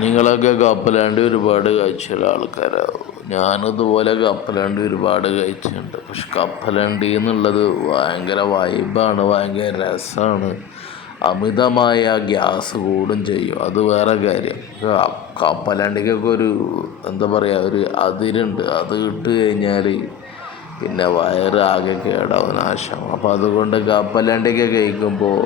നിങ്ങളൊക്കെ കപ്പലണ്ടി ഒരുപാട് കഴിച്ചുള്ള ആൾക്കാരാവും. ഞാനിതുപോലെ കപ്പലണ്ടി ഒരുപാട് കഴിച്ചിട്ടുണ്ട്. പക്ഷെ കപ്പലണ്ടി എന്നുള്ളത് ഭയങ്കര വൈബാണ്, ഭയങ്കര രസമാണ്. അമിതമായ ഗ്യാസ് കൂടും ചെയ്യും, അത് വേറെ കാര്യം. കപ്പലണ്ടിക്കൊക്കെ ഒരു എന്താ പറയുക, ഒരു അതിരുണ്ട്. അത് ഇട്ട് കഴിഞ്ഞാൽ പിന്നെ വയറ് ആകെ കേടാവും, നാശം. അപ്പോൾ അതുകൊണ്ട് കപ്പലണ്ടിയൊക്കെ കഴിക്കുമ്പോൾ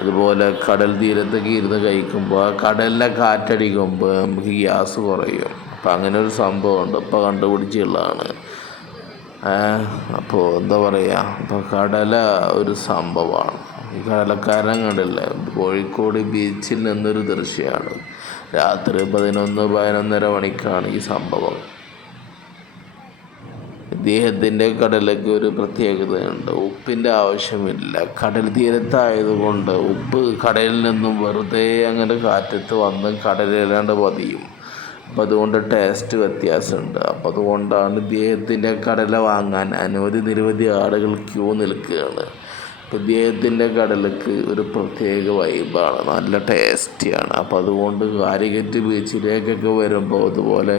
അതുപോലെ കടൽ തീരത്തൊക്കെ ഇരുന്ന് കഴിക്കുമ്പോൾ ആ കടലിലെ കാറ്റടിക്കുമ്പോൾ നമുക്ക് ഗ്യാസ് കുറയും. അപ്പം അങ്ങനെ ഒരു സംഭവമുണ്ട്, ഇപ്പോൾ കണ്ടുപിടിച്ചുള്ളതാണ്. അപ്പോൾ എന്താ പറയുക, ഇപ്പോൾ കടല ഒരു സംഭവമാണ്. ഈ കടലക്കാരൻ കണ്ടില്ലേ, കോഴിക്കോട് ബീച്ചിൽ നിന്നൊരു ദൃശ്യമാണ്. രാത്രി 11-11:30 മണിക്കാണ് ഈ സംഭവം. ഇദ്ദേഹത്തിൻ്റെ കടലയ്ക്ക് ഒരു പ്രത്യേകതയുണ്ട്, ഉപ്പിൻ്റെ ആവശ്യമില്ല. കടൽ തീരത്തായതുകൊണ്ട് ഉപ്പ് കടലിൽ നിന്നും വെറുതെ അങ്ങനെ കാറ്റത്ത് വന്ന് കടലിലാണ്ട് പതിയും. അപ്പം അതുകൊണ്ട് ടേസ്റ്റ് വ്യത്യാസമുണ്ട്. അപ്പം അതുകൊണ്ടാണ് ഇദ്ദേഹത്തിൻ്റെ കടല വാങ്ങാൻ നിരവധി ആളുകൾ ക്യൂ നിൽക്കുകയാണ്. അപ്പം ഇദ്ദേഹത്തിൻ്റെ കടലക്ക് ഒരു പ്രത്യേക വൈബാണ്, നല്ല ടേസ്റ്റിയാണ്. അപ്പം അതുകൊണ്ട് കാലിക്കറ്റ് ബീച്ചിലേക്കൊക്കെ വരുമ്പോൾ അതുപോലെ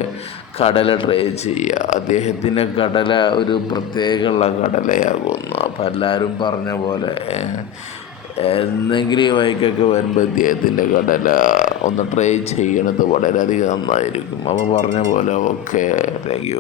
കടല ട്രൈ ചെയ്യുക. അദ്ദേഹത്തിൻ്റെ കടല ഒരു പ്രത്യേകമുള്ള കടലയാകുന്നു. അപ്പം എല്ലാവരും പറഞ്ഞ പോലെ എന്തെങ്കിലും ഈ വഴിക്കൊക്കെ വരുമ്പോൾ ഇദ്ദേഹത്തിൻ്റെ കടല ഒന്ന് ട്രൈ ചെയ്യണത് വളരെയധികം നന്നായിരിക്കും. അപ്പോൾ പറഞ്ഞ പോലെ ഓക്കെ, താങ്ക് യു.